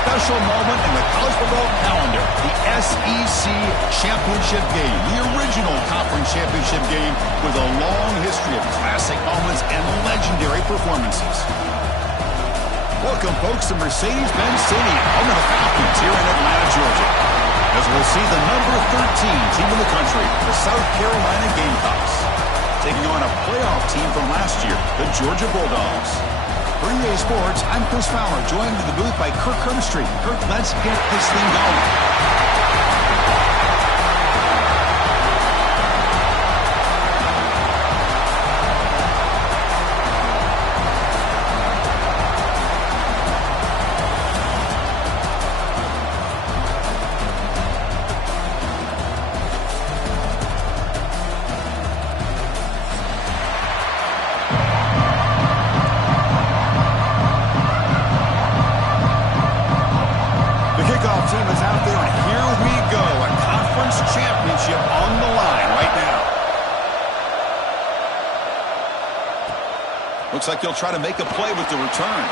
special moment in the college football calendar, the SEC Championship game, the original conference championship game with a long history of classic moments and legendary performances. Welcome, folks, to Mercedes-Benz Stadium, home of the Falcons here in Atlanta, Georgia, as we'll see the number 13 team in the country, the South Carolina Gamecocks, taking on a playoff team from last year, the Georgia Bulldogs. For EA Sports, I'm Chris Fowler, joined in the booth by Kirk Herbstreit. Kirk, let's get this thing going. Team is out there, and here we go. A conference championship on the line right now. Looks like he'll try to make a play with the return.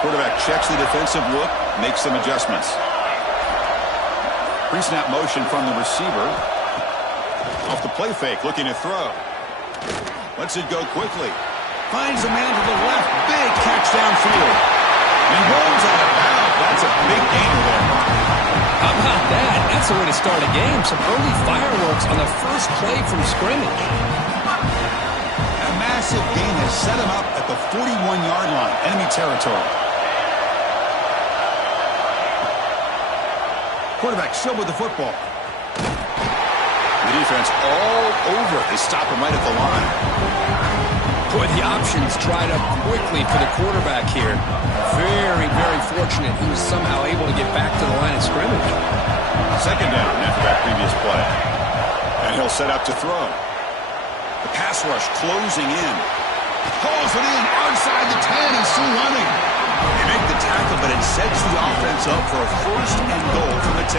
Quarterback checks the defensive look, makes some adjustments. Pre-snap motion from the receiver. Off the play fake, looking to throw. Lets it go quickly. Finds a man to the left. Big catch downfield. He rolls out of bounds. That's a big gainer there. How about that? That's the way to start a game. Some early fireworks on the first play from scrimmage. A massive gain has set him up at the 41-yard line. Enemy territory. Quarterback still with the football. The defense all over. They stop him right at the line. Boy, the options dried up quickly for the quarterback here. Very, very fortunate he was somehow able to get back to the line of scrimmage. Second down after that previous play. And he'll set up to throw. The pass rush closing in. Pulls it in. Outside the 10 and still running. They make the tackle, but it sets the offense up for a first and goal from the 10.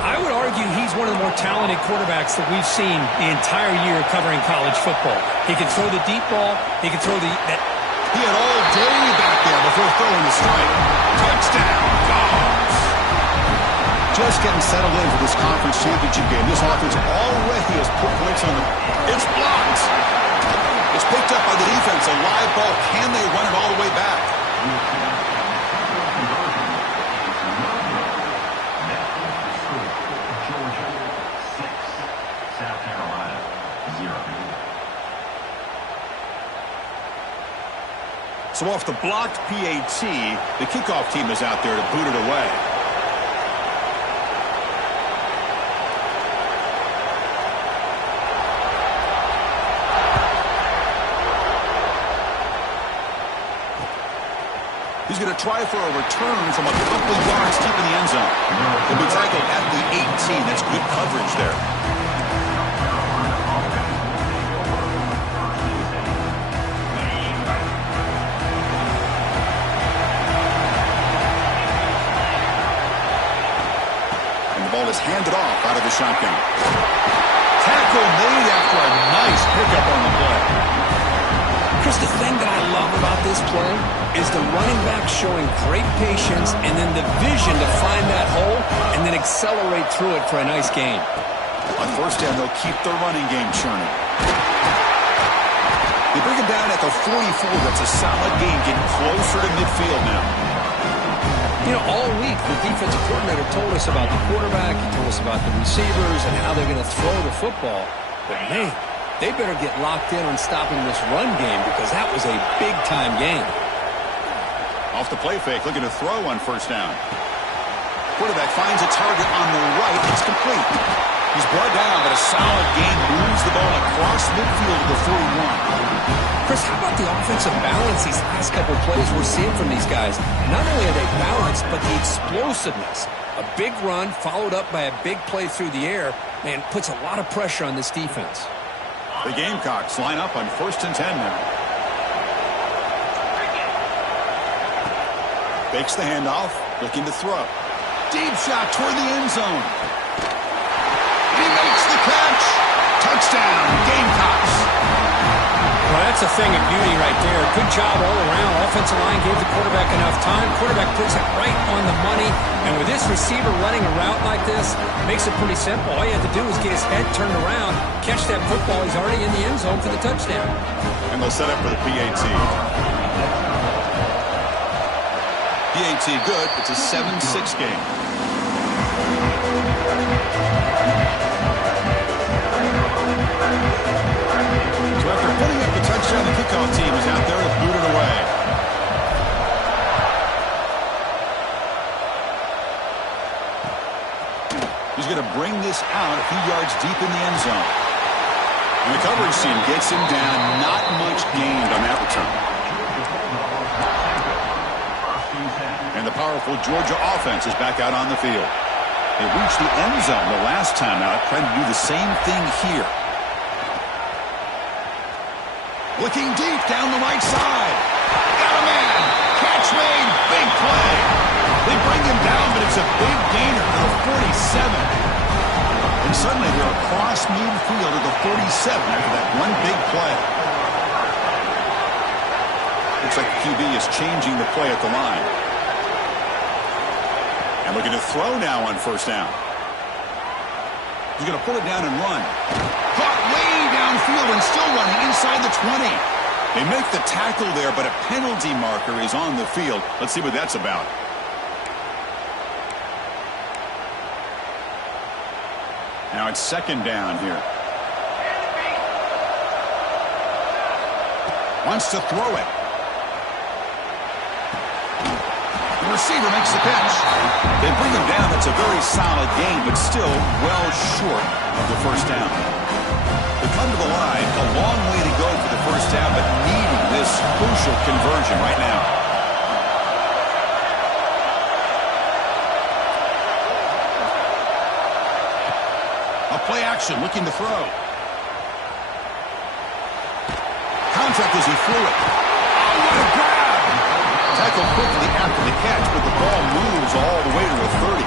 I would argue he's one of the more talented quarterbacks that we've seen the entire year covering college football. He can throw the deep ball. He can throw the... He had all day back there before throwing the strike. Touchdown, Dogs. Just getting settled in for this conference championship game. This offense already has put points on them. It's blocked. It's picked up by the defense. A live ball. Can they run it all the way back? So off the blocked PAT, the kickoff team is out there to boot it away. He's going to try for a return from a couple yards deep in the end zone. He'll be tackled at the 18. That's good coverage there. And the ball is handed off out of the shotgun. Tackle made after a nice pickup on the play. Chris, the thing that I love about this play is the running back showing great patience and then the vision to find that hole and then accelerate through it for a nice gain. On first down, they'll keep their running game churning. They bring him down at the 44. That's a solid gain, getting closer to midfield now. You know, all week the defensive coordinator told us about the quarterback, he told us about the receivers and how they're going to throw the football. But man, they better get locked in on stopping this run game because that was a big-time game. Off the play fake, looking to throw on first down. Quarterback finds a target on the right. It's complete. He's brought down, but a solid gain moves the ball across midfield to the 41. Chris, how about the offensive balance these last couple plays we're seeing from these guys? Not only are they balanced, but the explosiveness. A big run followed up by a big play through the air, man, puts a lot of pressure on this defense. The Gamecocks line up on 1st and 10 now. Fakes the handoff, looking to throw. Deep shot toward the end zone. He makes the catch. Touchdown, Gamecocks. Well, that's a thing of beauty right there. Good job all around. Offensive line gave the quarterback enough time. Quarterback puts it right on the money. And with this receiver running a route like this, makes it pretty simple. All you have to do is get his head turned around, catch that football. He's already in the end zone for the touchdown. And they'll set up for the PAT. PAT good. It's a 7-6 game. So after putting up the touchdown, the kickoff team is out there to boot it away. He's going to bring this out a few yards deep in the end zone. And the coverage team gets him down. Not much gained on that return. And the powerful Georgia offense is back out on the field. They reached the end zone the last time out, trying to do the same thing here. Looking deep down the right side. Got a man. Catch made. Big play. They bring him down, but it's a big gainer to the 47. And suddenly they're across midfield at the 47 after that one big play. Looks like the QB is changing the play at the line. And looking to throw now on 1st down. He's going to pull it down and run. Caught way downfield and still running inside the 20. They make the tackle there, but a penalty marker is on the field. Let's see what that's about. Now it's 2nd down here. Wants to throw it. The receiver makes the catch. They bring him down. That's a very solid gain, but still well short of the 1st down. They come to the line, a long way to go for the 1st down, but needing this crucial conversion right now. A play action, looking to throw. Contact as he threw it. Oh, what a grab! Tackled quickly after the catch, but the ball moves all the way to the 30.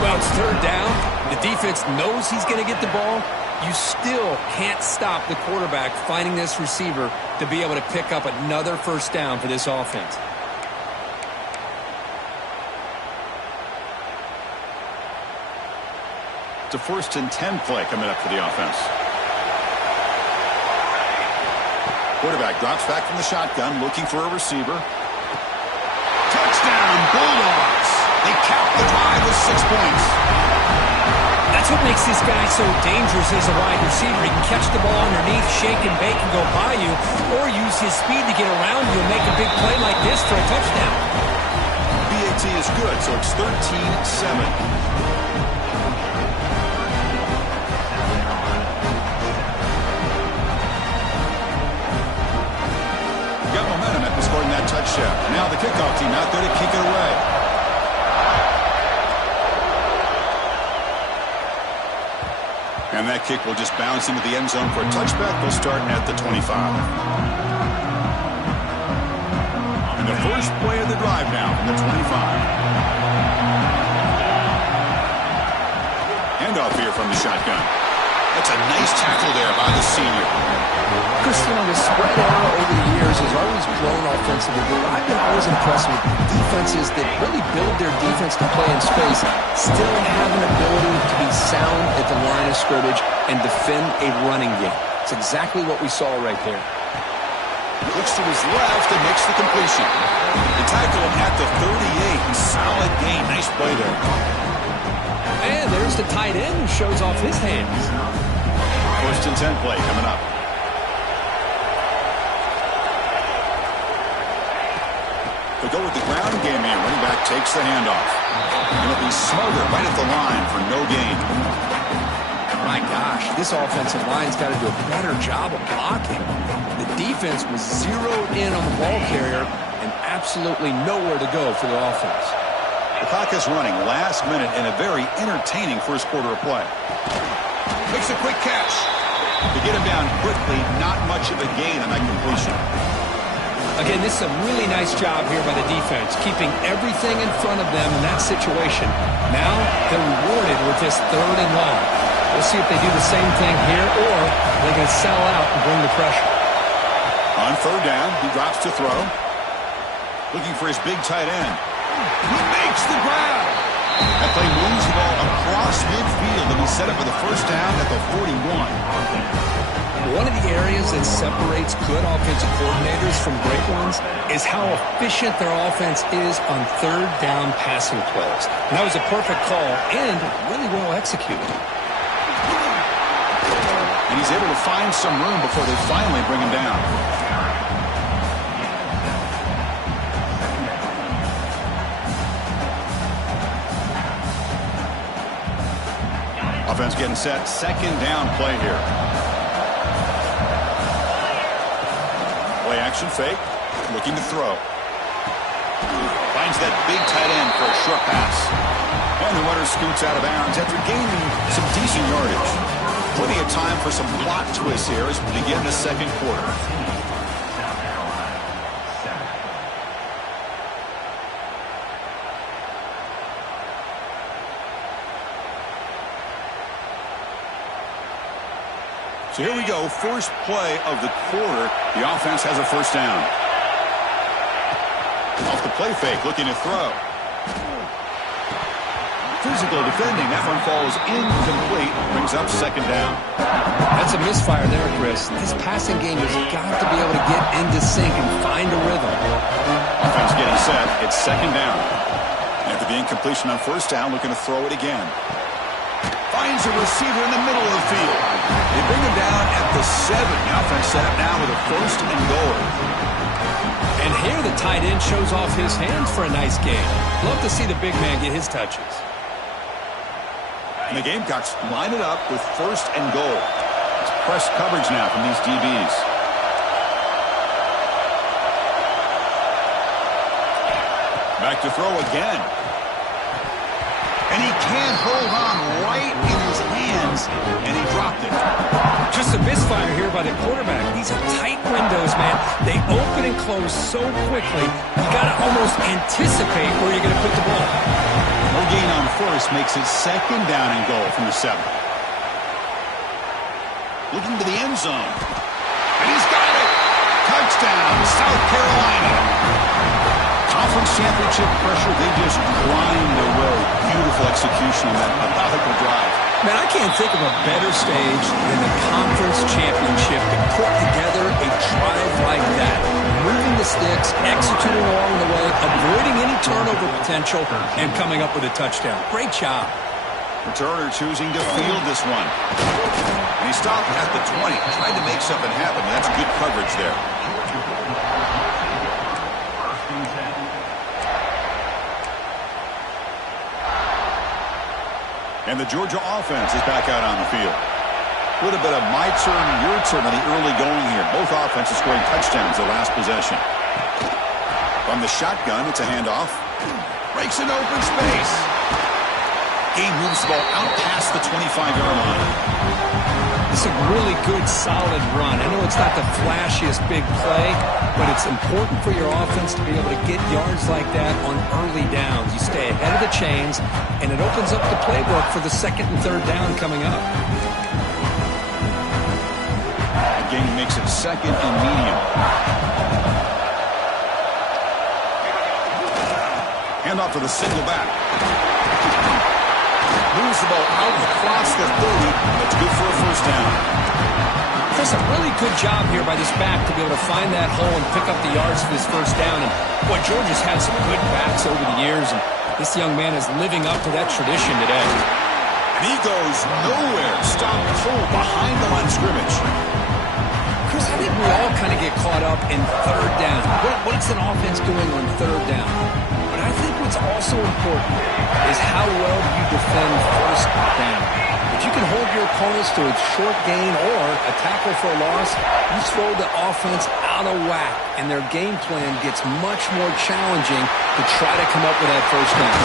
Well, it's 3rd down. The defense knows he's going to get the ball. You still can't stop the quarterback finding this receiver to be able to pick up another 1st down for this offense. It's a 1st and 10 play coming up for the offense. Quarterback drops back from the shotgun, looking for a receiver. Touchdown, Bulldogs! They cap the drive with 6 points. That's what makes this guy so dangerous as a wide receiver. He can catch the ball underneath, shake and bake, and go by you, or use his speed to get around you and make a big play like this for a touchdown. BAT is good, so it's 13-7. Scoring that touchdown. Now the kickoff team out there to kick it away. And that kick will just bounce into the end zone for a touchback. They'll start at the 25. And the first play of the drive now from the 25. Handoff here from the shotgun. That's a nice tackle there by the senior. Chris, the spread era over the years has always grown offensively, but I've been always impressed with defenses that really build their defense to play in space, still have an ability to be sound at the line of scrimmage and defend a running game. It's exactly what we saw right there. Looks to his left and makes the completion. The tackle at the 38. Solid gain. Nice play there. And there's the tight end who shows off his hands. 1st and 10 play coming up. They go with the ground game here. Running back takes the handoff. It'll be Smoger right at the line for no gain. My gosh, this offensive line's got to do a better job of blocking. The defense was zeroed in on the ball carrier and absolutely nowhere to go for the offense. The clock is running last minute in a very entertaining first quarter of play. Makes a quick catch. To get him down quickly, not much of a gain on that completion. Again, this is a really nice job here by the defense, keeping everything in front of them in that situation. Now they're rewarded with this 3rd and long. We'll see if they do the same thing here, or they're going to sell out and bring the pressure. On 3rd down, he drops to throw. Looking for his big tight end. He makes the grab. That play moves the ball across midfield, and he's set up for the first down at the 41. One of the areas that separates good offensive coordinators from great ones is how efficient their offense is on 3rd down passing plays. And that was a perfect call and really well executed. And he's able to find some room before they finally bring him down. Offense getting set. 2nd down play here. Play action fake. Looking to throw. Finds that big tight end for a short pass. And the runner scoots out of bounds after gaining some decent yardage. Plenty of time for some plot twists here as we begin the 2nd quarter. So here we go, first play of the quarter. The offense has a first down. Off the play fake, looking to throw. Physical defending. That one falls incomplete. Brings up 2nd down. That's a misfire there, Chris. This passing game has got to be able to get into sync and find a rhythm. Offense getting set. It's 2nd down. After the incompletion on 1st down, looking to throw it again. Finds a receiver in the middle of the field. They bring him down at the 7. The offense set up now with a 1st and goal. And here the tight end shows off his hands for a nice game. Love to see the big man get his touches. And the Gamecocks line it up with 1st and goal. It's press coverage now from these DBs. Back to throw again. And he can't hold on right in his hands, and he dropped it. Just a misfire here by the quarterback. These are tight windows, man. They open and close so quickly, you got to almost anticipate where you're going to put the ball. No gain on 1st makes it 2nd down and goal from the 7. Looking to the end zone. And he's got it! Touchdown, South Carolina. Conference championship pressure, they just grind away. Beautiful execution on that methodical drive. Man, I can't think of a better stage than the conference championship to put together a drive like that. Moving the sticks, executing along the way, avoiding any turnover potential, and coming up with a touchdown. Great job. Returner choosing to field this one. And he stopped at the 20, tried to make something happen. That's good coverage there. And the Georgia offense is back out on the field. A little bit of my turn, your turn in the early going here. Both offenses scoring touchdowns the last possession. From the shotgun, it's a handoff. Breaks an open space. Game moves the ball out past the 25-yard line. It's a really good, solid run. I know it's not the flashiest big play, but it's important for your offense to be able to get yards like that on early downs. You stay ahead of the chains, and it opens up the playbook for the 2nd and 3rd down coming up. The game makes it 2nd and medium. Handoff to the single back. Moves the ball out across the 30. That's good for a first down. Chris, a really good job here by this back to be able to find that hole and pick up the yards for this first down. And boy, Georgia's had some good backs over the years, and this young man is living up to that tradition today. And he goes nowhere. Stopped cold behind the line of scrimmage. Chris, I think we all kind of get caught up in 3rd down. What's an offense doing on 3rd down? But I think what's also important is how well you defend 1st down. If you can hold your opponents to a short gain or a tackle for a loss, you throw the offense out of whack, and their game plan gets much more challenging to try to come up with that first down.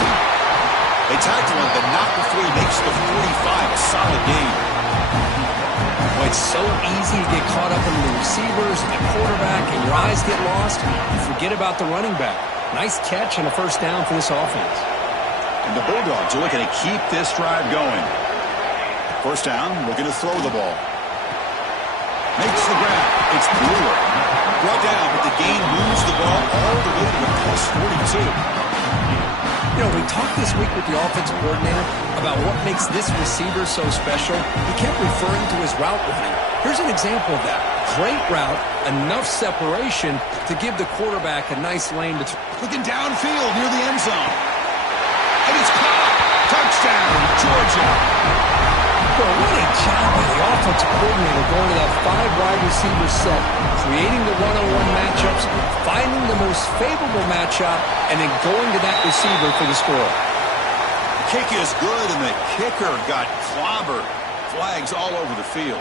They tackle him, but not before he makes the 45, a solid gain. Well, it's so easy to get caught up in the receivers and the quarterback, and your eyes get lost. You forget about the running back. Nice catch and a first down for this offense. And the Bulldogs are looking to keep this drive going. First down, looking to throw the ball. Makes the grab. It's Brewer. Brought down, but the gain moves the ball all the way to the plus 42. You know, we talked this week with the offensive coordinator about what makes this receiver so special. He kept referring to his route running. Here's an example of that. Great route, enough separation to give the quarterback a nice lane to throw. Looking downfield near the end zone. And it's caught. Touchdown, Georgia. Well, what a job by the offensive coordinator going to that 5-wide receiver set, creating the one-on-one matchups, finding the most favorable matchup, and then going to that receiver for the score. Kick is good, and the kicker got clobbered. Flags all over the field.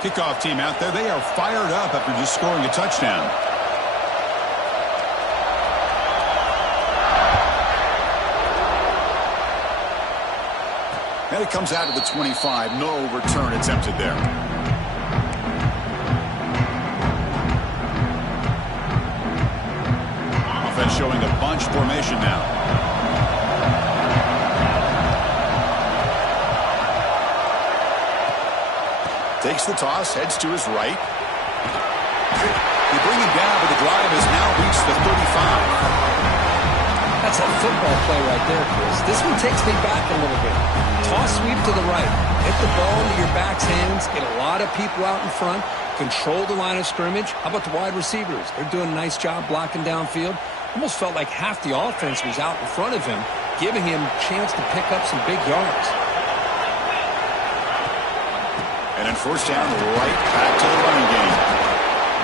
Kickoff team out there, they are fired up after just scoring a touchdown. And it comes out of the 25. No return attempted there. Offense showing a bunch formation now. Takes the toss, heads to his right. They bring him down, but the drive has now reached the 35. That's a football play right there, Chris. This one takes me back a little bit. Toss sweep to the right. Hit the ball into your back's hands. Get a lot of people out in front. Control the line of scrimmage. How about the wide receivers? They're doing a nice job blocking downfield. Almost felt like half the offense was out in front of him, giving him a chance to pick up some big yards. And then first down, right back to the running game.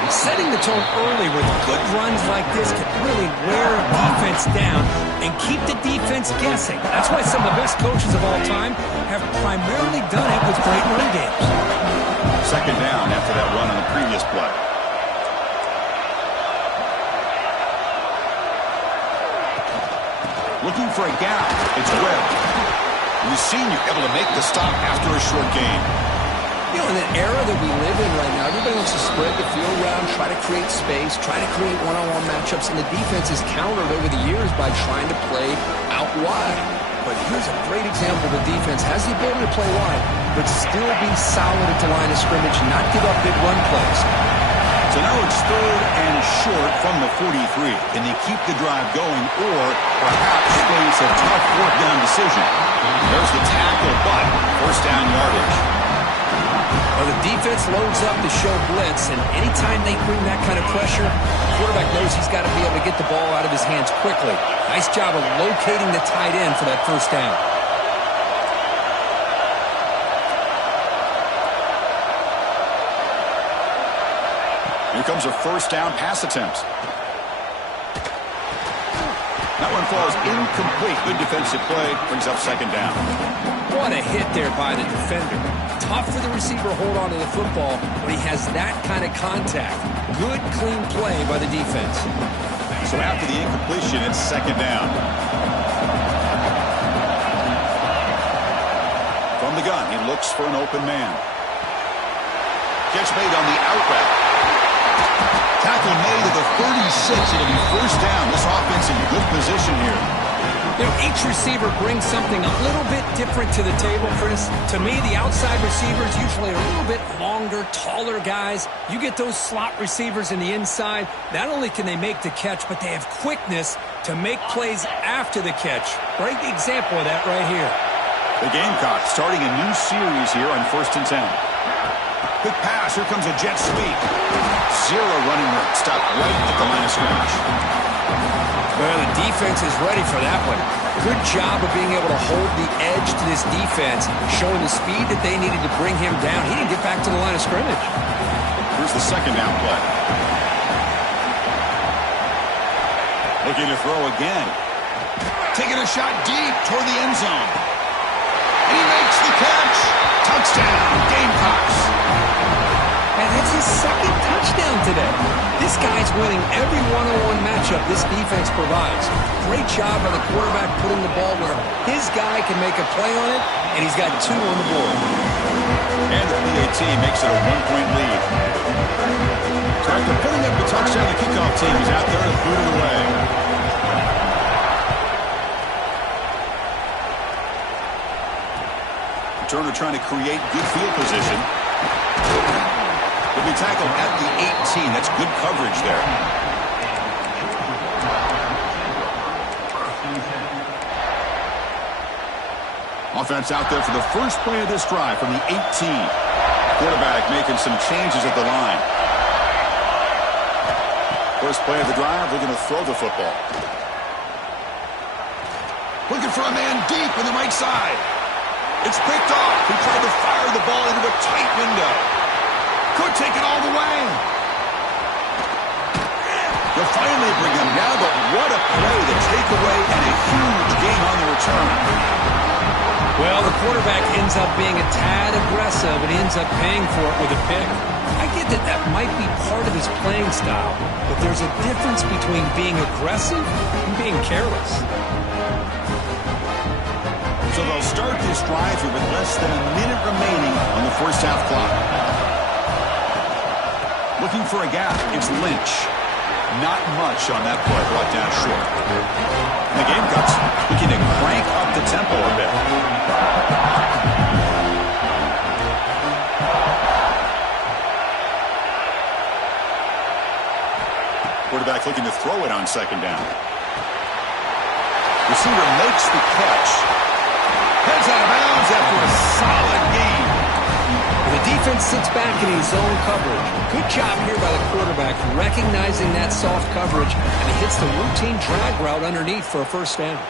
Setting the tone early with good runs like this can really wear a defense down and keep the defense guessing. That's why some of the best coaches of all time have primarily done it with great run games. Second down after that run on the previous play. Looking for a gap. It's Webb. And the senior able to make the stop after a short gain. You know, in an era that we live in right now, everybody wants to spread the field around, try to create space, try to create one-on-one matchups, and the defense is countered over the years by trying to play out wide. But here's a great example. The defense has the ability to play wide, but still be solid at the line of scrimmage, not give up big run plays. So now it's third and short from the 43. Can they keep the drive going or perhaps face a tough fourth down decision? There's the tackle, but first down yardage. Well, the defense loads up to show blitz, and anytime they bring that kind of pressure, the quarterback knows he's got to be able to get the ball out of his hands quickly. Nice job of locating the tight end for that first down. Here comes a first down pass attempt. That one falls incomplete. Good defensive play. Brings up second down. What a hit there by the defender. Tough for the receiver to hold on to the football when he has that kind of contact. Good, clean play by the defense. So after the incompletion, it's second down. From the gun, he looks for an open man. Catch made on the out route. Tackle made at the 36. It'll be first down. This offense in good position here. You know, each receiver brings something a little bit different to the table, Chris. To me, the outside receivers usually are a little bit longer, taller guys. You get those slot receivers in the inside, not only can they make the catch, but they have quickness to make plays after the catch. Great example of that right here. The Gamecocks starting a new series here on 1st and 10. Quick pass. Here comes a jet sweep. Zero running room. Stop right at the line of scrimmage. Well, the defense is ready for that one. Good job of being able to hold the edge to this defense, showing the speed that they needed to bring him down. He didn't get back to the line of scrimmage. Here's the second down play. Looking to throw again. Taking a shot deep toward the end zone. And he makes the catch. Touchdown, Gamecocks. And that's his second touchdown today. This guy's winning every one-on-one matchup this defense provides. Great job by the quarterback putting the ball where his guy can make a play on it, and he's got 2 on the board. And the PAT makes it a 1-point lead. So after putting up the touchdown, the kickoff team is out there to boot it away. Turner trying to create good field position. Will be tackled at the 18. That's good coverage there. Offense out there for the first play of this drive from the 18. Quarterback making some changes at the line. First play of the drive, they're going to throw the football. Looking for a man deep on the right side. It's picked off. He tried to fire the ball into a tight window. Could take it all the way. They'll finally bring him down, but what a play, the takeaway, and a huge gain on the return. Well, the quarterback ends up being a tad aggressive and ends up paying for it with a pick. I get that that might be part of his playing style, but there's a difference between being aggressive and being careless. So they'll start this drive here with less than a minute remaining on the first half clock. Looking for a gap, it's Lynch. Not much on that play, brought down short. And the Gamecocks looking to crank up the tempo a bit. Quarterback looking to throw it on second down. Receiver makes the catch. Heads out of bounds after a solid gain. The defense sits back in his zone coverage. Good job here by the quarterback recognizing that soft coverage, and he hits the routine drag route underneath for a first down.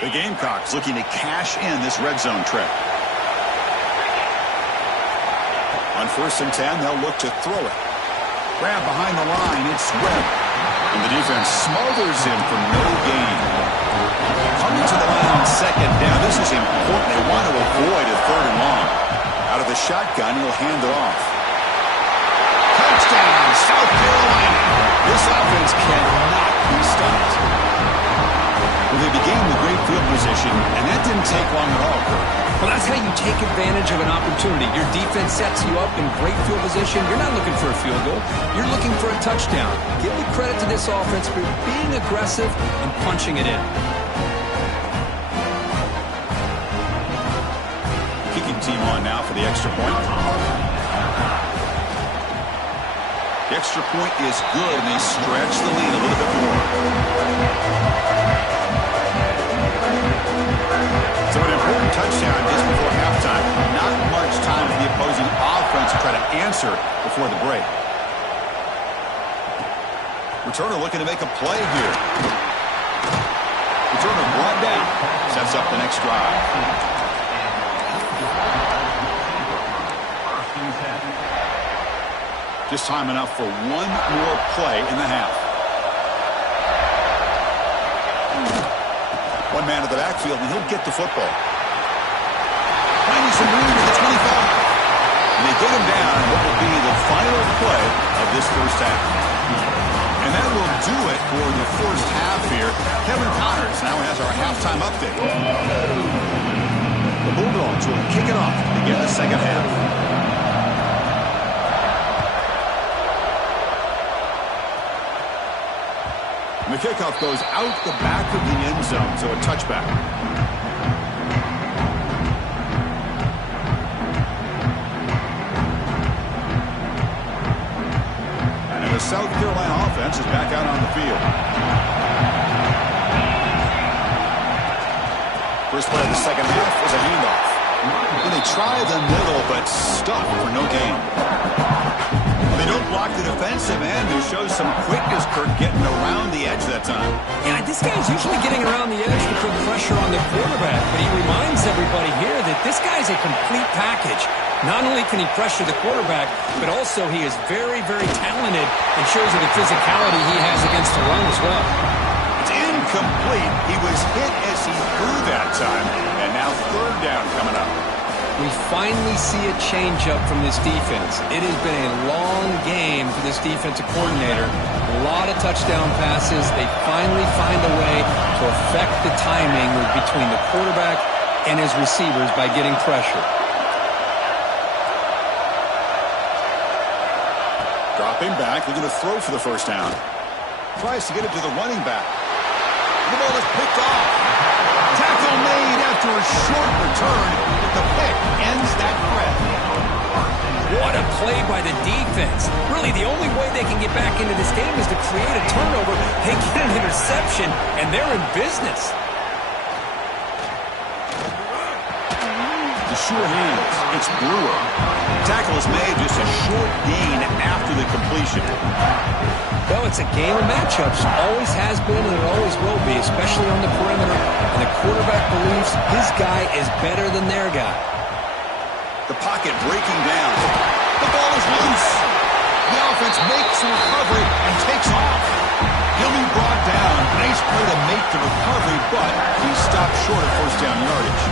The Gamecocks looking to cash in this red zone trip. On 1st and 10, they'll look to throw it. Grab behind the line, it's Webb. And the defense smothers him for no gain. Coming to the line on second down, this is important. They want to avoid a 3rd and long. Out of the shotgun, he'll hand it off. Touchdown, South Carolina. This offense cannot be stopped. Well, they began with great field position, and that didn't take long at all, Kurt. Well, that's how you take advantage of an opportunity. Your defense sets you up in great field position. You're not looking for a field goal. You're looking for a touchdown. Give the credit to this offense for being aggressive and punching it in. Kicking team on now for the extra point. The extra point is good, and they stretch the lead a little bit more. So an important touchdown just before halftime. Not much time for the opposing offense to try to answer before the break. Returner looking to make a play here. Returner brought down. Sets up the next drive. Just time enough for one more play in the half. One man to the backfield, and he'll get the football. Finding some room at the 25. And they get him down in what will be the final play of this first half. And that will do it for the first half here. Kevin Connors now has our halftime update. The Bulldogs will kick it off to begin the second half. And the kickoff goes out the back of the end zone, so a touchback. And the South Carolina offense is back out on the field. First play of the second half was a handoff. And they try the middle, but stuck for no gain. They don't block the defensive end, who shows some quickness, Kurt, getting around the edge that time. Yeah, this guy's usually getting around the edge to put pressure on the quarterback, but he reminds everybody here that this guy's is a complete package. Not only can he pressure the quarterback, but also he is very, very talented and shows you the physicality he has against the run as well. It's incomplete. He was hit as he threw that time, and now third down coming up. We finally see a change-up from this defense. It has been a long game for this defensive coordinator. A lot of touchdown passes. They finally find a way to affect the timing between the quarterback and his receivers by getting pressure. Dropping back, looking to throw for the first down. Tries to get it to the running back. The ball is picked off. Tackle made after a short return, but the pick ends that threat. What a play by the defense. Really, the only way they can get back into this game is to create a turnover. They get an interception, and they're in business. The sure hands. It's Brewer. Tackle is made, just a short gain after the completion. Well, it's a game of matchups. Always has been and it always will be, especially on the perimeter. And the quarterback believes his guy is better than their guy. The pocket breaking down. The ball is loose. The offense makes a recovery and takes off. He'll be brought down. Nice play to make the recovery, but he stopped short of first down yardage.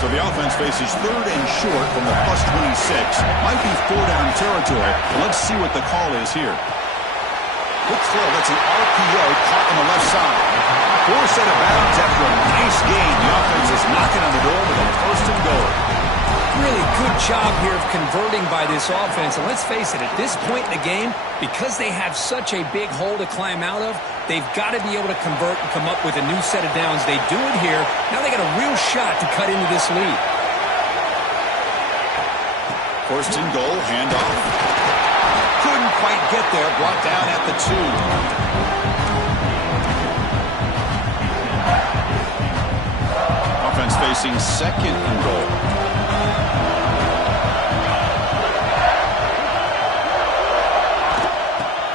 So the offense faces third and short from the plus 26. Might be four down territory. Let's see what the call is here. Quick throw. That's an RPO caught on the left side. Forced out of bounds after a nice game. The offense is knocking on the door with a first and goal. Really good job here of converting by this offense. And let's face it, at this point in the game, because they have such a big hole to climb out of, they've got to be able to convert and come up with a new set of downs. They do it here. Now they got a real shot to cut into this lead. First and goal, handoff. Couldn't quite get there. Brought down at the 2. Offense facing second and goal.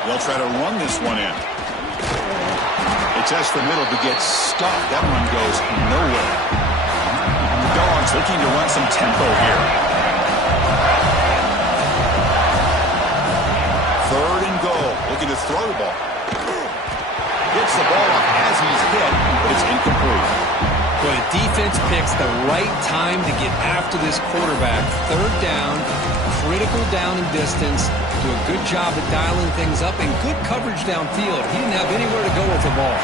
They'll try to run this one in. They test the middle to get stuck. That one goes nowhere. The Dogs looking to run some tempo here. Third and goal. Looking to throw the ball. Gets the ball up as he's hit, but it's incomplete. Well, the defense picks the right time to get after this quarterback. Third down, critical down and distance. Do a good job of dialing things up and good coverage downfield. He didn't have anywhere to go with the ball.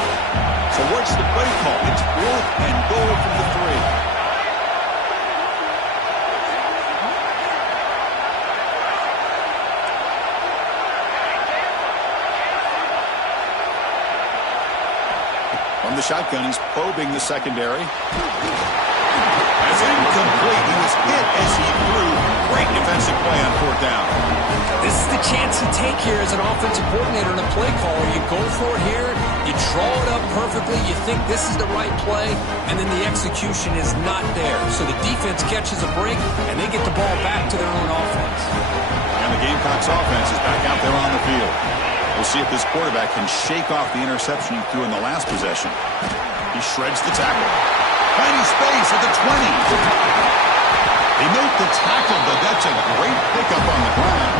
So what's the play call? It's fourth and goal from the 3. From the shotgun, he's probing the secondary. That's incomplete. He was hit as he threw. Great defensive play on fourth down. This is the chance you take here as an offensive coordinator and a play caller. You go for it here. You draw it up perfectly. You think this is the right play, and then the execution is not there. So the defense catches a break, and they get the ball back to their own offense. And the Gamecocks offense is back out there on the field. We'll see if this quarterback can shake off the interception he threw in the last possession. He shreds the tackle. Finding space at the 20. They make the tackle, but that's a great pickup on the ground.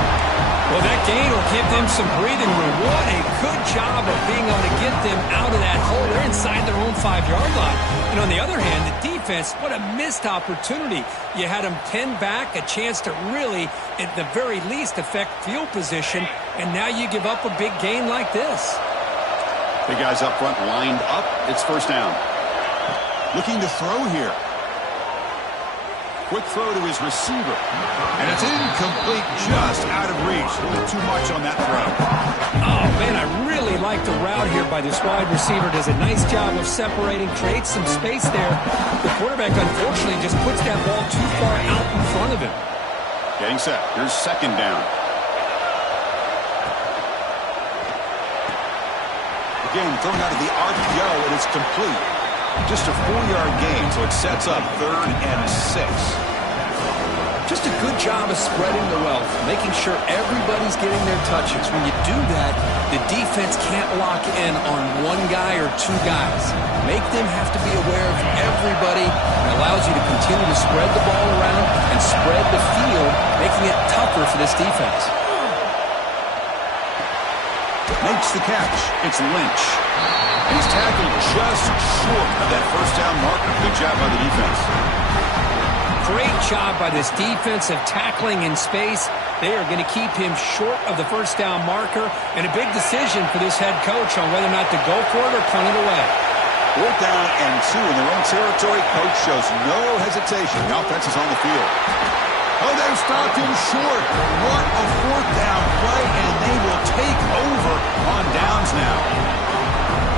Well, that gain will give them some breathing room. What a good job of being able to get them out of that hole. They're inside their own 5-yard line. And on the other hand, the defense, what a missed opportunity. You had them pinned back, a chance to really, at the very least, affect field position, and now you give up a big gain like this. The guys up front lined up. It's first down. Looking to throw here. Quick throw to his receiver. And it's incomplete, just out of reach. A little too much on that throw. Oh, man, I really like the route here by this wide receiver. Does a nice job of separating, creates some space there. The quarterback, unfortunately, just puts that ball too far out in front of him. Getting set. Here's second down. Again, thrown out of the RPO, and it's complete. Just a 4-yard gain, so it sets up 3rd and 6. Just a good job of spreading the wealth, making sure everybody's getting their touches. When you do that, the defense can't lock in on one guy or two guys. Make them have to be aware of everybody. It allows you to continue to spread the ball around and spread the field, making it tougher for this defense. Makes the catch. It's Lynch. He's tackled just short of that first down marker. Good job by the defense. Great job by this defensive tackling in space. They are going to keep him short of the first down marker, and a big decision for this head coach on whether or not to go for it or punt it away. 4th down and 2 in their own territory. Coach shows no hesitation. The offense is on the field. Oh, they've stopped him short. What a 4th down play, and they will take over on downs now.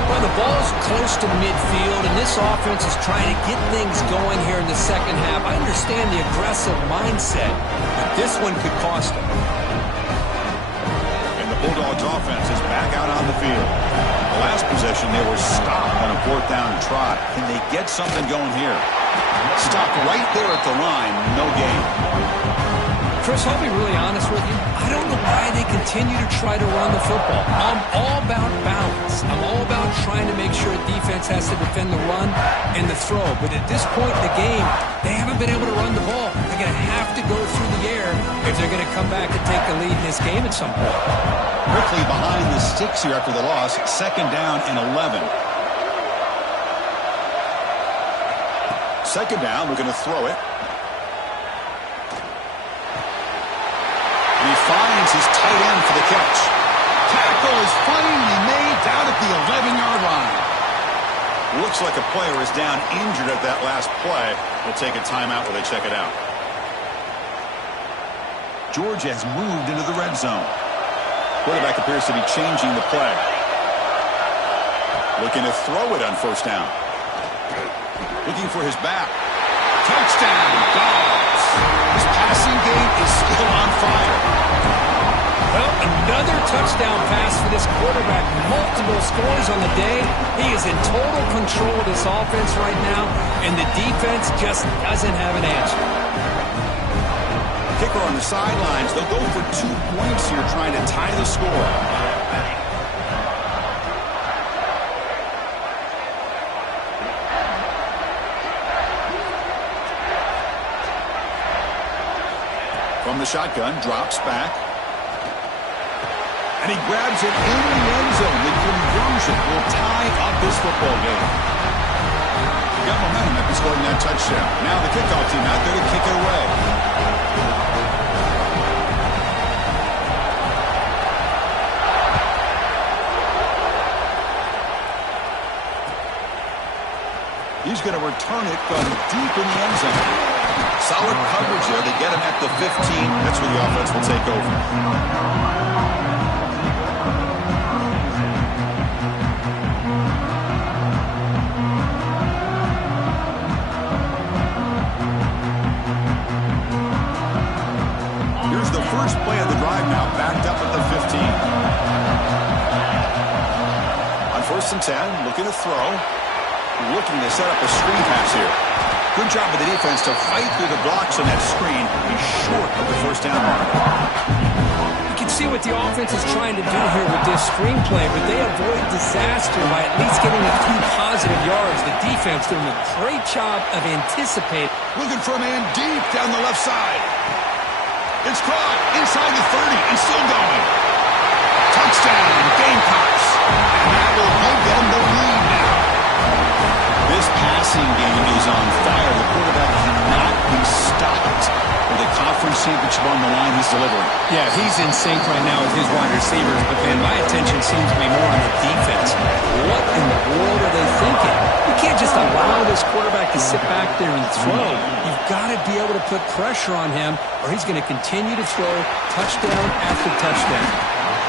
Well, the ball's close to midfield, and this offense is trying to get things going here in the second half. I understand the aggressive mindset, but this one could cost them. And the Bulldogs offense is back out on the field. The last possession, they were stopped on a 4th down try. Can they get something going here? Stopped right there at the line. No gain. Chris, I'll be really honest with you. I don't know why they continue to try to run the football. I'm all about balance. I'm all about trying to make sure a defense has to defend the run and the throw. But at this point in the game, they haven't been able to run the ball. They're going to have to go through the air if they're going to come back and take the lead in this game at some point. Quickly behind the sticks here after the loss. 2nd down and 11. 2nd down, we're going to throw it. And he finds his tight end for the catch. Tackle is finally made down at the 11-yard line. Looks like a player is down injured at that last play. We'll take a timeout while they check it out. Georgia has moved into the red zone. Quarterback appears to be changing the play. Looking to throw it on 1st down. Looking for his back. Touchdown, Dogs. This passing game is still on fire. Well, another touchdown pass for this quarterback. Multiple scores on the day. He is in total control of this offense right now, and the defense just doesn't have an answer. Kicker on the sidelines. They'll go for 2 points here, trying to tie the score. From the shotgun, drops back. And he grabs it in the end zone. The conversion will tie up this football game. Got momentum after scoring that touchdown. Now the kickoff team out there to kick it away. He's going to return it from deep in the end zone. Solid coverage there. They get him at the 15. That's where the offense will take over. Here's the first play of the drive now, backed up at the 15. On 1st and 10, looking to throw. Looking to set up a screen pass here. Good job of the defense to fight through the blocks on that screen. He's short of the 1st down mark. You can see what the offense is trying to do here with this screenplay, but they avoid disaster by at least getting a few positive yards. The defense doing a great job of anticipating. Looking for a man deep down the left side. It's caught inside the 30 and still going. Touchdown, Gamecocks. And that will give them the lead now. This passing game is on fire. The quarterback cannot be stopped. With the conference championship on the line, he's delivering. Yeah, he's in sync right now with his wide receivers, but then my attention seems to be more on the defense. What in the world are they thinking? You can't just allow this quarterback to sit back there and throw. You've got to be able to put pressure on him, or he's going to continue to throw touchdown after touchdown.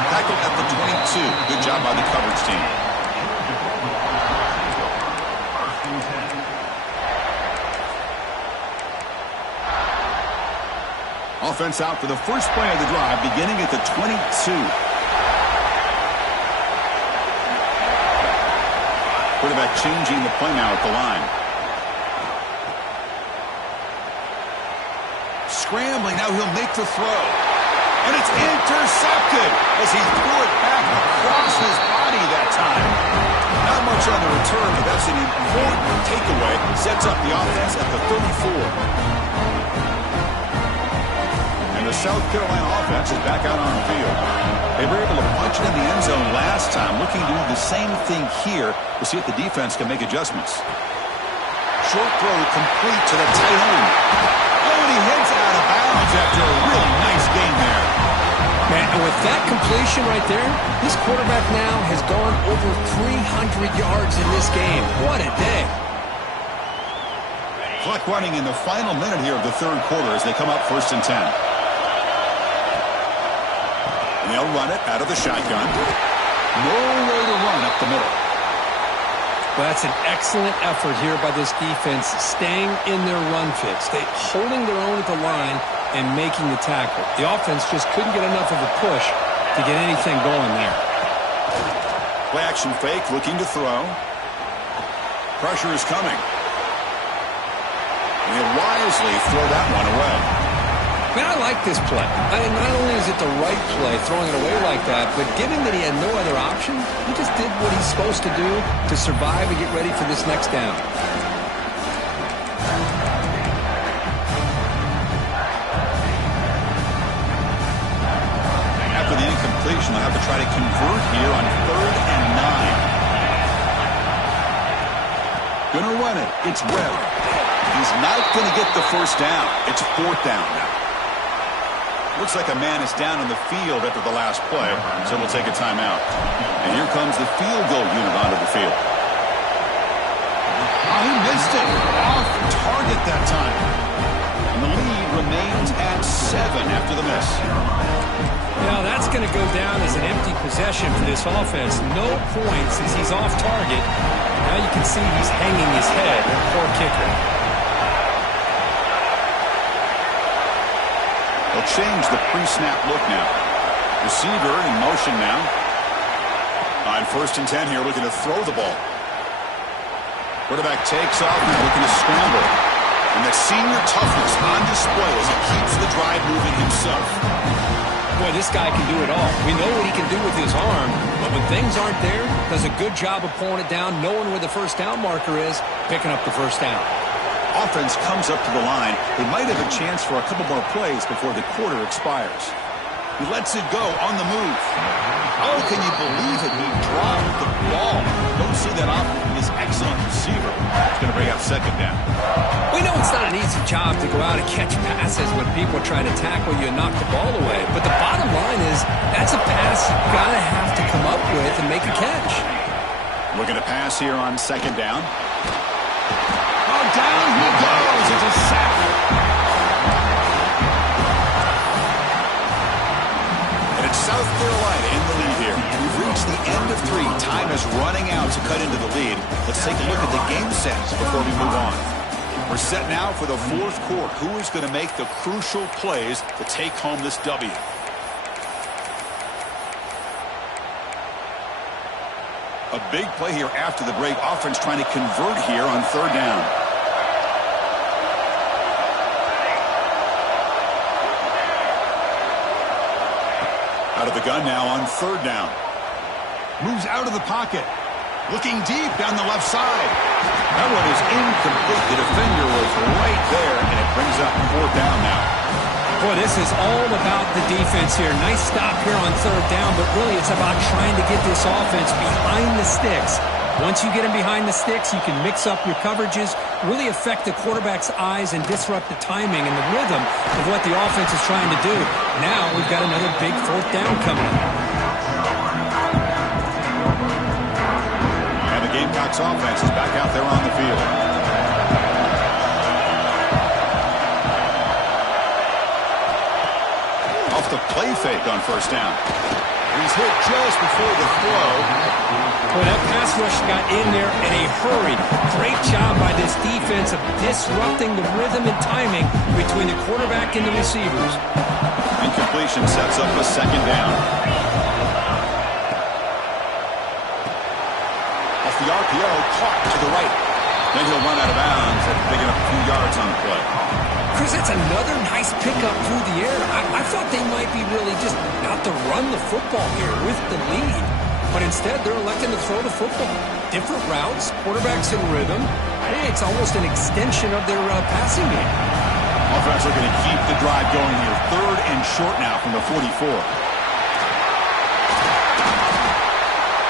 Tackled at the 22. Good job by the coverage team. Offense out for the first play of the drive, beginning at the 22. Quarterback changing the play now at the line. scrambling. Now he'll make the throw. And it's intercepted as he threw it back across his body that time. Not much on the return, but that's an important takeaway. Sets up the offense at the 34. And the South Carolina offense is back out on the field. They were able to punch it in the end zone last time. Looking to do the same thing here. We'll see if the defense can make adjustments. Short throw complete to the tight end. Oh, and he heads out of bounds after a really nice game there. Man, and with that completion right there, this quarterback now has gone over 300 yards in this game. What a day. Clock running in the final minute here of the third quarter as they come up 1st and 10. And they'll run it out of the shotgun. No way to run up the middle. Well, that's an excellent effort here by this defense, staying in their run fits. They holding their own at the line and making the tackle. The offense just couldn't get enough of a push to get anything going there. Play action fake, looking to throw. Pressure is coming. And he'll wisely throw that one away. Man, I like this play. Not only is it the right play, throwing it away like that, but given that he had no other option, he just did what he's supposed to do to survive and get ready for this next down. After the incompletion, they'll have to try to convert here on 3rd and 9. Gonna run it. It's Webb. He's not gonna get the first down. It's 4th down now. Looks like a man is down in the field after the last play, so we'll take a timeout. And here comes the field goal unit onto the field. Oh, he missed it. Off target that time. And the lead remains at 7 after the miss. Now that's going to go down as an empty possession for this offense. No points as he's off target. Now you can see he's hanging his head. Poor kicker. They'll change the pre-snap look now. Receiver in motion now. On 1st and 10 here, looking to throw the ball. Quarterback takes off now, looking to scramble. And that senior toughness on display as he keeps the drive moving himself. Boy, this guy can do it all. We know what he can do with his arm, but when things aren't there, does a good job of pulling it down, knowing where the first down marker is, picking up the first down. Offense comes up to the line. They might have a chance for a couple more plays before the quarter expires. He lets it go on the move. Oh, can you believe it? He dropped the ball. Don't see that often. He is excellent receiver. He's going to bring up 2nd down. We know it's not an easy job to go out and catch passes when people are trying to tackle you and knock the ball away. But the bottom line is that's a pass you've got to have to come up with and make a catch. Looking to pass here on 2nd down. Oh, down he goes. It's a sack. And it's South Carolina in the lead here. We've reached the end of 3. Time is running out to cut into the lead. Let's take a look at the game sets before we move on. We're set now for the 4th quarter. Who is going to make the crucial plays to take home this W? A big play here after the break. Offense trying to convert here on 3rd down. Out of the gun now on 3rd down. Moves out of the pocket. Looking deep down the left side. That one is incomplete. The defender was right there, and it brings up 4th down now. Boy, this is all about the defense here. Nice stop here on 3rd down, but really it's about trying to get this offense behind the sticks. Once you get them behind the sticks, you can mix up your coverages, really affect the quarterback's eyes and disrupt the timing and the rhythm of what the offense is trying to do. Now we've got another big 4th down coming. And the Gamecocks offense is back out there on the field. Off the play fake on 1st down. He's hit just before the throw. Boy, that pass rush got in there in a hurry. Great job by this defense of disrupting the rhythm and timing between the quarterback and the receivers. Incompletion sets up a 2nd down. Off the RPO, caught to the right. Then he'll run out of bounds after picking up a few yards on the play. Chris, that's another nice pickup through the air. I thought they might be really just out to run the football here with the lead. But instead, they're electing to throw the football. Different routes, quarterbacks in rhythm. Hey, it's almost an extension of their passing game. Offense looking to keep the drive going here. 3rd and short now from the 44.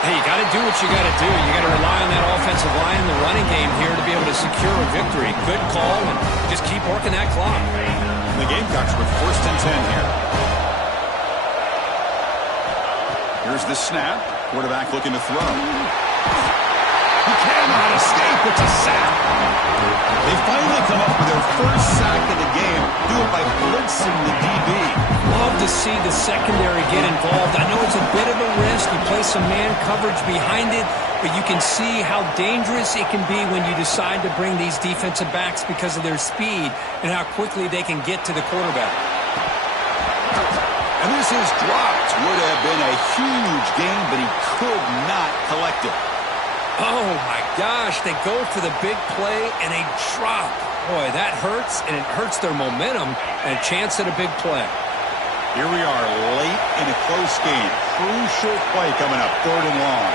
Hey, you got to do what you got to do. You got to rely on that offensive line in the running game here to be able to secure a victory. Good call, and just keep working that clock. The Gamecocks with 1st and 10 here. Here's the snap. Quarterback looking to throw. He cannot escape. It's a sack. They finally come up with their first sack of the game. Do it by blitzing the DB. Love to see the secondary get involved. I know it's a bit of a risk. You play some man coverage behind it, but you can see how dangerous it can be when you decide to bring these defensive backs because of their speed and how quickly they can get to the quarterback. And this is dropped. Would have been a huge gain, but he could not collect it. Oh, my gosh. They go for the big play, and they drop. Boy, that hurts, and it hurts their momentum and a chance at a big play. Here we are late in a close game. Crucial play coming up, 3rd and long.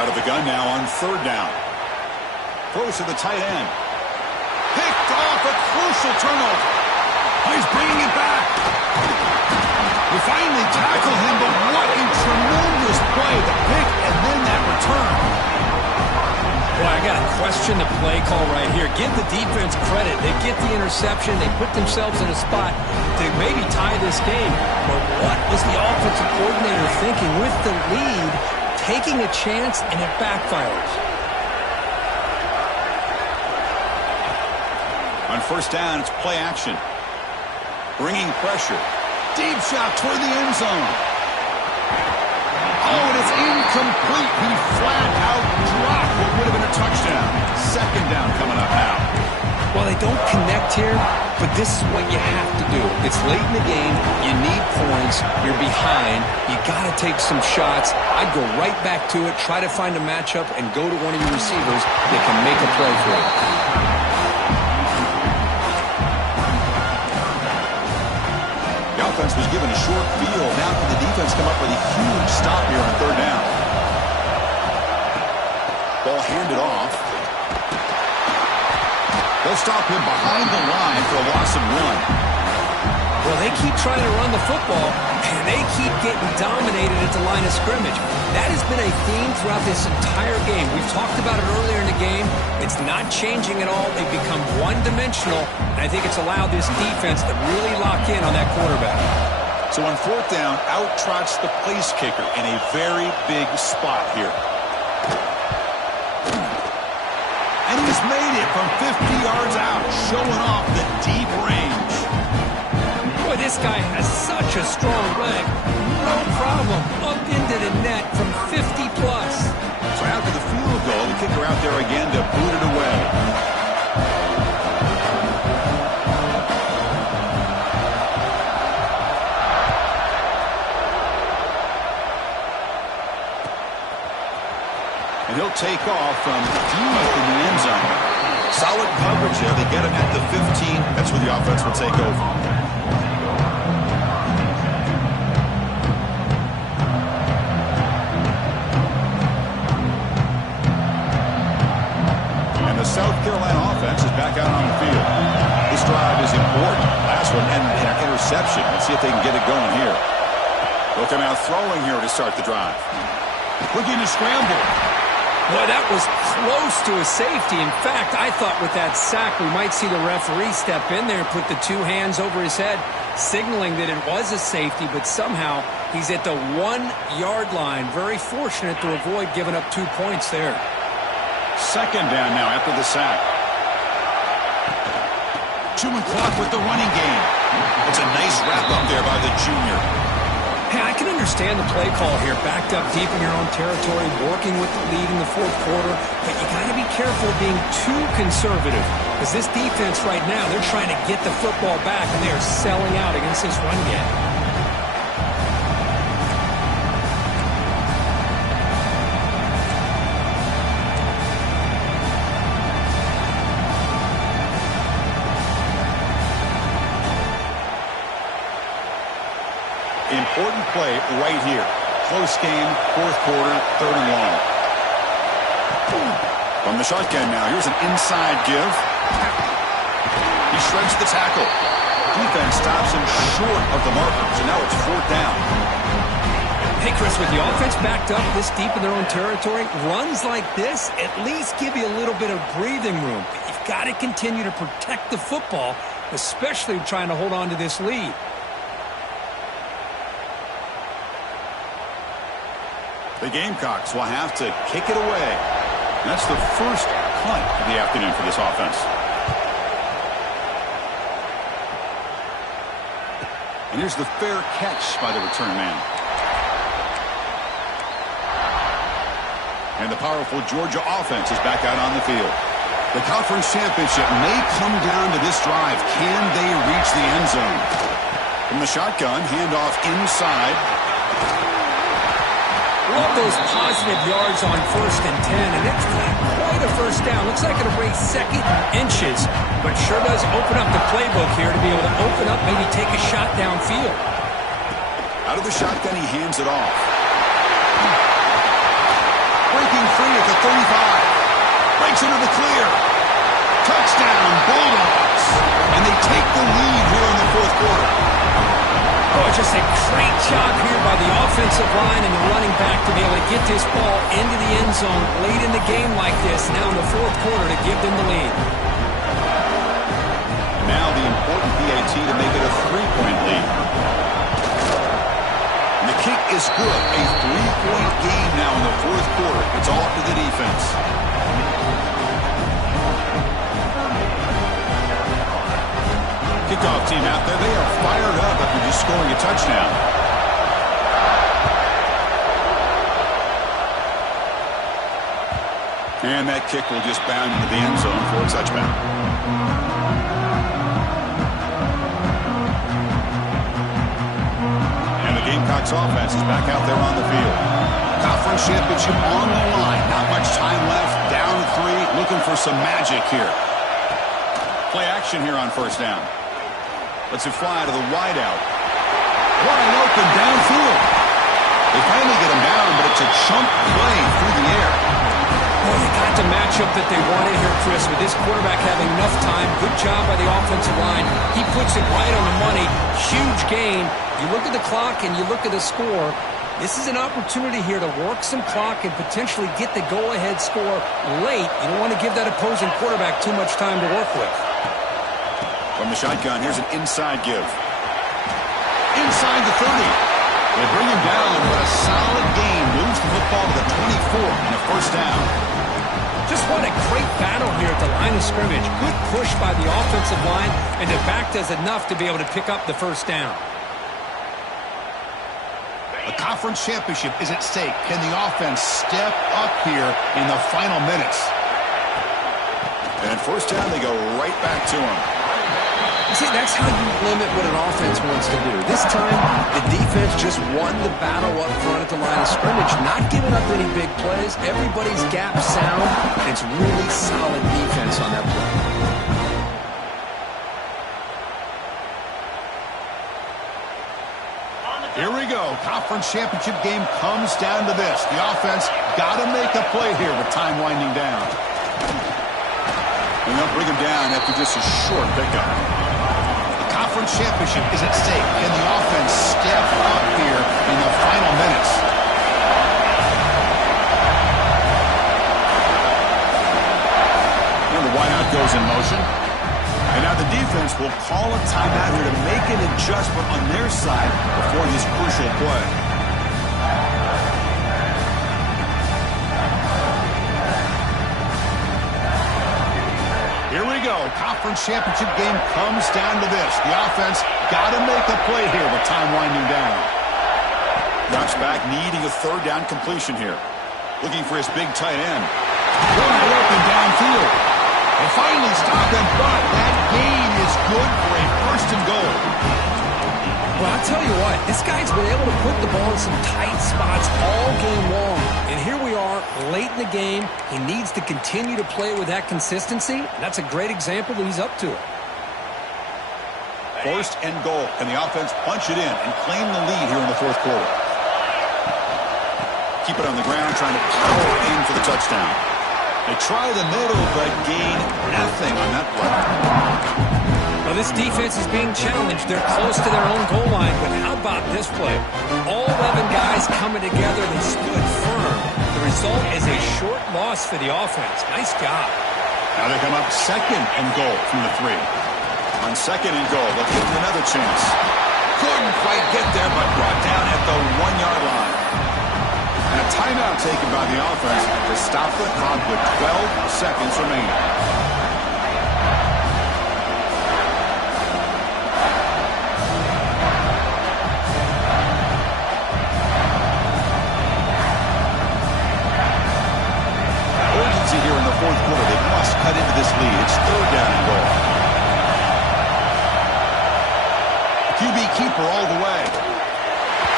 Out of the gun now on 3rd down. Throws to the tight end. Picked off, a crucial turnover. He's bringing it back. We finally tackle him, but what a tremendous play. The pick and then that return. Boy, I got to question the play call right here. Give the defense credit. They get the interception. They put themselves in a spot to maybe tie this game. But what was the offensive coordinator thinking with the lead, taking a chance, and it backfires? On 1st down, it's play action. Bringing pressure. Deep shot toward the end zone. Oh, and it's incomplete. He flat out dropped what would have been a touchdown. 2nd down coming up now. Well, they don't connect here, but this is what you have to do. It's late in the game. You need points. You're behind. You got to take some shots. I'd go right back to it, try to find a matchup, and go to one of your receivers that can make a play for you. Offense was given a short field. Now can the defense come up with a huge stop here on 3rd down. Ball handed off. They'll stop him behind the line for a loss of 1. Well, they keep trying to run the football, and they keep getting dominated at the line of scrimmage. That has been a theme throughout this entire game. We've talked about it earlier in the game. It's not changing at all. They've become one-dimensional, and I think it's allowed this defense to really lock in on that quarterback. So on 4th down, out trots the place kicker in a very big spot here. And he's made it from 50 yards out, showing off the deep range. Boy, this guy has such a strong leg. No problem. Up into the net from 50-plus. So after the field goal, the kicker out there again to boot it away. And he'll take off from deep in the end zone. Solid coverage there. They get him at the 15. That's where the offense will take over. The South Carolina offense is back out on the field. This drive is important. Last one and an interception. Let's see if they can get it going here. They'll come out throwing here to start the drive. Looking to scramble. Boy, that was close to a safety. In fact, I thought with that sack we might see the referee step in there and put the 2 hands over his head, signaling that it was a safety, but somehow he's at the 1-yard line. Very fortunate to avoid giving up 2 points there. 2nd down now after the sack. Chewing clock with the running game. It's a nice wrap up there by the junior. Hey, I can understand the play call here. Backed up deep in your own territory, working with the lead in the 4th quarter. But you got to be careful of being too conservative. Because this defense right now, they're trying to get the football back, and they are selling out against this run game. important play right here. Close game, fourth quarter, third and long. From the shotgun now, here's an inside give. He shreds the tackle. Defense stops him short of the marker, so now it's fourth down. Hey, Chris, with the offense backed up this deep in their own territory, runs like this at least give you a little bit of breathing room. But you've got to continue to protect the football, especially trying to hold on to this lead. The Gamecocks will have to kick it away. That's the first punt of the afternoon for this offense. And here's the fair catch by the return man. And the powerful Georgia offense is back out on the field. The conference championship may come down to this drive. Can they reach the end zone? From the shotgun, handoff inside. Love those positive yards on 1st and 10, and it's not quite a first down. Looks like it'll raise second inches, but sure does open up the playbook here to be able to open up, maybe take a shot downfield. Out of the shotgun, he hands it off. Breaking free at the 35. Breaks into the clear. Touchdown, Bulldogs. And they take the lead here in the fourth quarter. Oh, just a great job here by the offensive line and the running back to be able to get this ball into the end zone late in the game like this, now in the fourth quarter to give them the lead. Now the important PAT to make it a 3-point lead. And the kick is good. A 3-point game now in the fourth quarter. It's all up to the defense. Kickoff team out there. They are fired up after just scoring a touchdown. And that kick will just bound into the end zone for a touchback. And the Gamecocks offense is back out there on the field. Conference championship on the line. Not much time left. Down 3. Looking for some magic here. Play action here on first down. Lets it fly to the wideout. Wide open downfield. They finally get him down, but it's a chunk play through the air. Well, they got the matchup that they wanted here, Chris, with this quarterback having enough time. Good job by the offensive line. He puts it right on the money. Huge gain. You look at the clock and you look at the score. This is an opportunity here to work some clock and potentially get the go-ahead score late. You don't want to give that opposing quarterback too much time to work with. From the shotgun, here's an inside give. Inside the 30. They bring him down, but a solid gain. Moves the football to the 24 and a first down. Just what a great battle here at the line of scrimmage. Good push by the offensive line, and the back does enough to be able to pick up the first down. A conference championship is at stake. Can the offense step up here in the final minutes? And first down, they go right back to him. See, that's how you limit what an offense wants to do. This time, the defense just won the battle up front at the line of scrimmage, not giving up any big plays. Everybody's gap sound, and it's really solid defense on that play. Here we go. Conference championship game comes down to this. The offense got to make a play here with time winding down. And they'll bring him down after just a short pickup. Conference championship is at stake. Can the offense step up here in the final minutes? And the wideout goes in motion. And now the defense will call a timeout here to make an adjustment on their side before this crucial play. Here we go. Conference championship game comes down to this. The offense got to make a play here with time winding down. Drops back, needing a third down completion here. Looking for his big tight end. Wide open downfield. They finally stop him, but that gain is good for a first and goal. Well, I'll tell you what, this guy's been able to put the ball in some tight spots all game long. And here we are, late in the game. He needs to continue to play with that consistency. That's a great example that he's up to it. First and goal. Can the offense punch it in and claim the lead here in the fourth quarter? Keep it on the ground, trying to power in for the touchdown. They try the middle, but gain nothing on that play. Well, this defense is being challenged. They're close to their own goal line, but how about this play? All 11 guys coming together. They stood firm. The result is a short loss for the offense. Nice job. Now they come up second and goal from the 3. On second and goal, let's give them another chance. Couldn't quite get there, but brought down at the 1-yard line. And a timeout taken by the offense to stop the clock with 12 seconds remaining. Urgency here in the fourth quarter. They must cut into this lead. It's third down and goal. QB keeper all the way.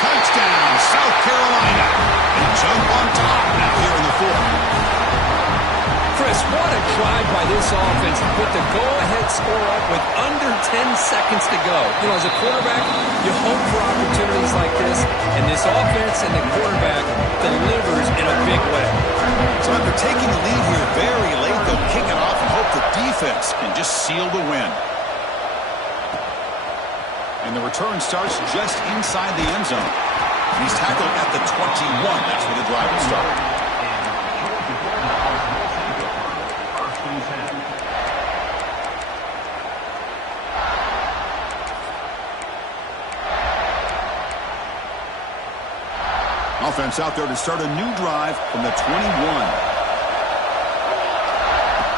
Touchdown, South Carolina. They jump on top now here in the fourth. Chris, what a drive by this offense to put the go-ahead score up with under 10 seconds to go. You know, as a quarterback, you hope for opportunities like this, and this offense and the quarterback delivers in a big way. So after taking the lead here very late, they'll kick it off and hope the defense can just seal the win. And the return starts just inside the end zone. He's tackled at the 21. That's where the drive will start. Offense out there to start a new drive from the 21.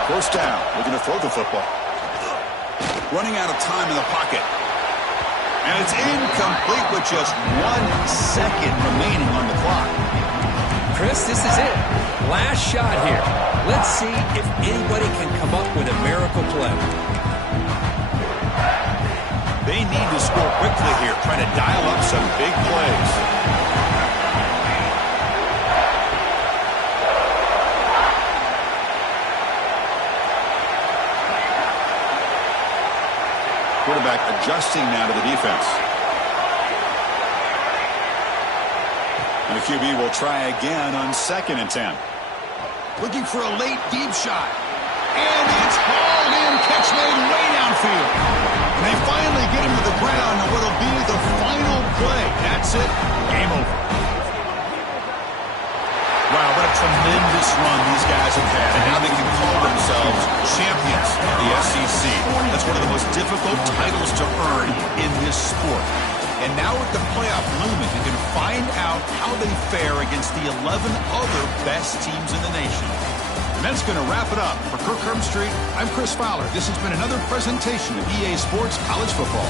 First down, looking to throw the football. Running out of time in the pocket. And it's incomplete with just 1 second remaining on the clock. Chris, this is it. Last shot here. Let's see if anybody can come up with a miracle play. They need to score quickly here, trying to dial up some big plays. Quarterback adjusting now to the defense. And the QB will try again on 2nd and 10. Looking for a late deep shot. And it's hauled in. Catch made way downfield. And they finally get him to the ground on what will be the final play. That's it. Game over. Wow, what a tremendous run these guys have had. And now they can call themselves champions of the SEC. That's one of the most difficult titles to earn in this sport. And now with the playoff looming, you can find out how they fare against the 11 other best teams in the nation. And that's going to wrap it up. For Kirk Street, I'm Chris Fowler. This has been another presentation of EA Sports College Football.